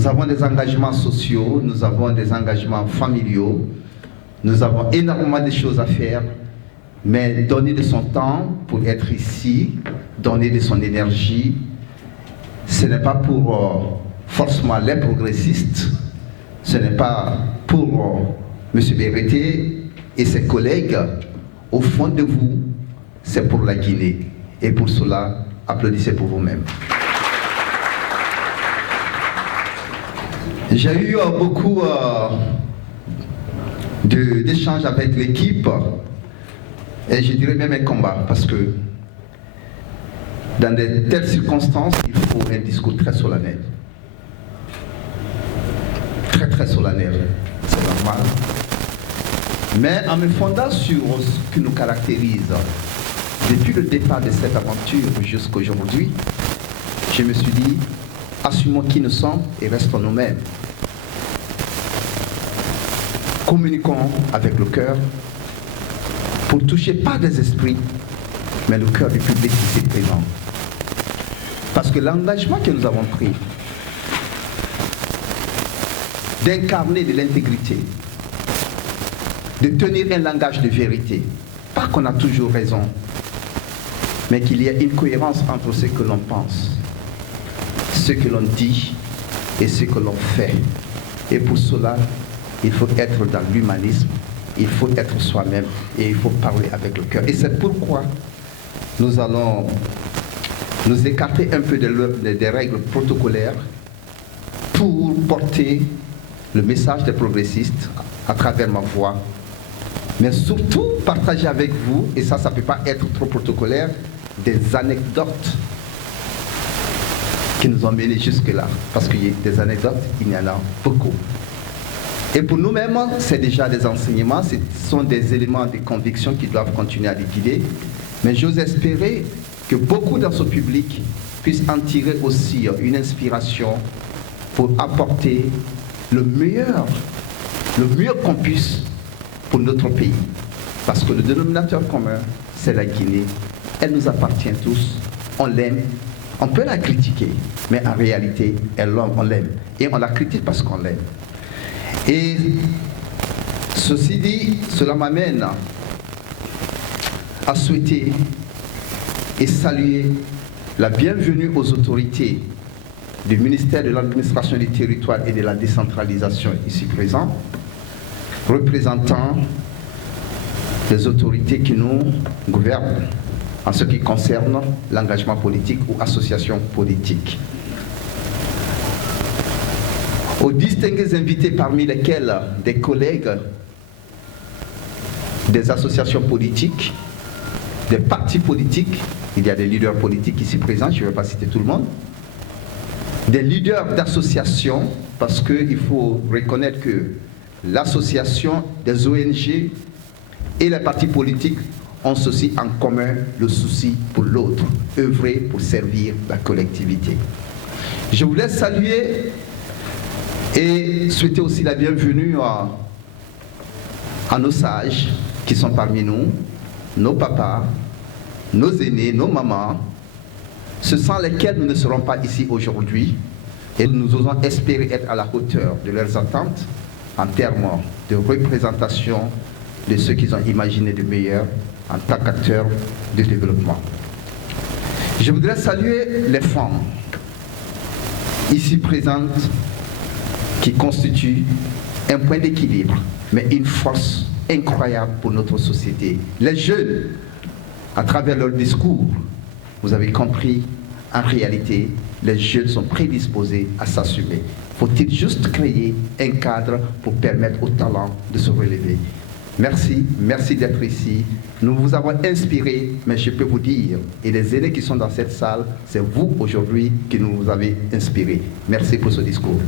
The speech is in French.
Nous avons des engagements sociaux, nous avons des engagements familiaux, nous avons énormément de choses à faire, mais donner de son temps pour être ici, donner de son énergie, ce n'est pas pour forcément les progressistes, ce n'est pas pour M. Béreté et ses collègues. Au fond de vous, c'est pour la Guinée. Et pour cela, applaudissez pour vous-même. J'ai eu beaucoup d'échanges avec l'équipe, et je dirais même un combat, parce que dans de telles circonstances, il faut un discours très solennel. Très très solennel, c'est normal. Mais en me fondant sur ce qui nous caractérise, depuis le départ de cette aventure jusqu'à aujourd'hui, je me suis dit, assumons qui nous sommes et restons nous-mêmes. Communiquons avec le cœur pour toucher pas des esprits, mais le cœur du public qui s'est présent. Parce que l'engagement que nous avons pris d'incarner de l'intégrité, de tenir un langage de vérité, pas qu'on a toujours raison, mais qu'il y ait une cohérence entre ce que l'on pense, ce que l'on dit et ce que l'on fait. Et pour cela, il faut être dans l'humanisme, il faut être soi-même et il faut parler avec le cœur. Et c'est pourquoi nous allons nous écarter un peu des règles protocolaires pour porter le message des progressistes à travers ma voix, mais surtout partager avec vous, et ça ne peut pas être trop protocolaire, des anecdotes qui nous ont menés jusque-là. Parce qu'il y a des anecdotes, il y en a beaucoup. Et pour nous-mêmes, c'est déjà des enseignements, ce sont des éléments de conviction qui doivent continuer à liquider. Mais j'ose espérer que beaucoup dans ce public puissent en tirer aussi une inspiration pour apporter le meilleur qu'on puisse pour notre pays. Parce que le dénominateur commun, c'est la Guinée. Elle nous appartient tous, on l'aime, on peut la critiquer, mais en réalité, on l'aime. Et on la critique parce qu'on l'aime. Et ceci dit, cela m'amène à souhaiter et saluer la bienvenue aux autorités du ministère de l'administration du territoire et de la décentralisation ici présents, représentant les autorités qui nous gouvernent en ce qui concerne l'engagement politique ou association politique. Aux distingués invités parmi lesquels des collègues des associations politiques, des partis politiques, il y a des leaders politiques ici présents, je ne vais pas citer tout le monde, des leaders d'associations, parce qu'il faut reconnaître que l'association des ONG et les partis politiques ont ceci en commun, le souci pour l'autre, œuvrer pour servir la collectivité. Je voulais saluer et souhaiter aussi la bienvenue à nos sages qui sont parmi nous, nos papas, nos aînés, nos mamans, ce sont lesquels nous ne serons pas ici aujourd'hui et nous osons espérer être à la hauteur de leurs attentes en termes de représentation de ce qu'ils ont imaginé de meilleur en tant qu'acteurs de développement. Je voudrais saluer les femmes ici présentes qui constituent un point d'équilibre, mais une force incroyable pour notre société. Les jeunes, à travers leur discours, vous avez compris, en réalité, les jeunes sont prédisposés à s'assumer. Faut-il juste créer un cadre pour permettre aux talents de se relever? Merci, merci d'être ici. Nous vous avons inspiré, mais je peux vous dire, et les aînés qui sont dans cette salle, c'est vous aujourd'hui qui nous avez inspirés. Merci pour ce discours.